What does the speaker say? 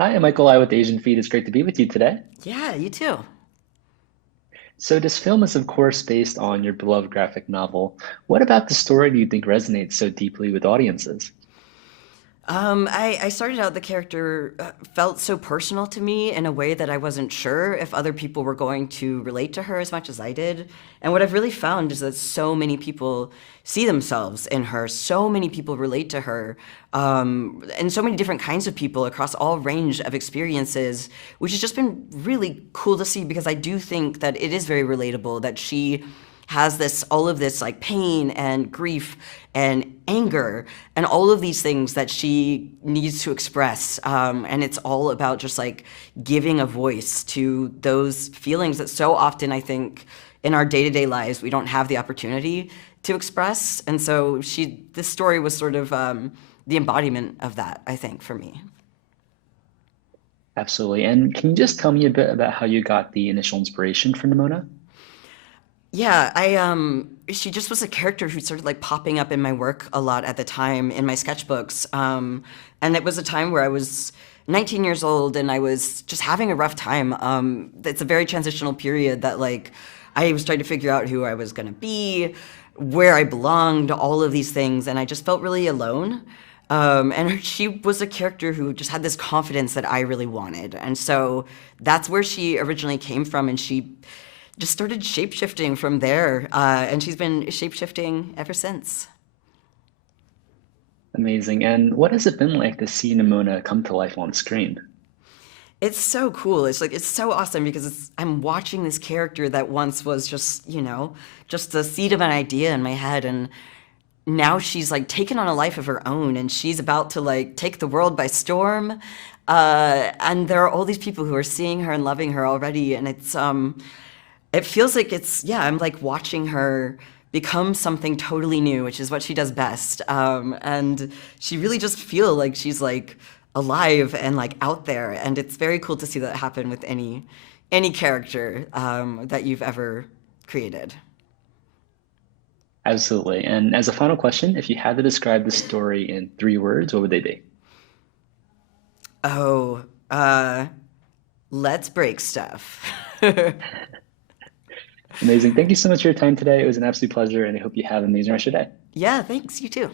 Hi, I'm Michael I with Asian Feed. It's great to be with you today. Yeah, you too. So, this film is, of course, based on your beloved graphic novel. What about the story do you think resonates so deeply with audiences? I started out the character felt so personal to me in a way that I wasn't sure if other people were going to relate to her as much as I did. And what I've really found is that so many people see themselves in her, so many people relate to her, and so many different kinds of people across all range of experiences, which has just been really cool to see because I do think that it is very relatable that she has this all of this like pain and grief and anger and all of these things that she needs to express, and it's all about just like giving a voice to those feelings that so often I think in our day-to-day lives we don't have the opportunity to express. And so this story was sort of the embodiment of that, I think, for me. Absolutely. And can you just tell me a bit about how you got the initial inspiration for Nimona? Yeah, she just was a character who started like popping up in my work a lot at the time in my sketchbooks. And it was a time where I was 19 years old and I was just having a rough time. It's a very transitional period that like I was trying to figure out who I was gonna be, where I belonged, all of these things, and I just felt really alone. She was a character who just had this confidence that I really wanted. And so that's where she originally came from. And she just started shapeshifting from there. And she's been shapeshifting ever since. Amazing. And what has it been like to see Nimona come to life on screen? It's so cool. It's like, it's so awesome because I'm watching this character that once was just, just the seed of an idea in my head. And now she's like taken on a life of her own and she's about to like take the world by storm. And there are all these people who are seeing her and loving her already. And it feels like yeah, I'm like watching her become something totally new, which is what she does best. And she really just feel like she's like alive and like out there. And it's very cool to see that happen with any character that you've ever created. Absolutely. And as a final question, if you had to describe the story in 3 words, what would they be? Oh, let's break stuff. Amazing. Thank you so much for your time today. It was an absolute pleasure, and I hope you have an amazing rest of your day. Yeah, thanks. You too.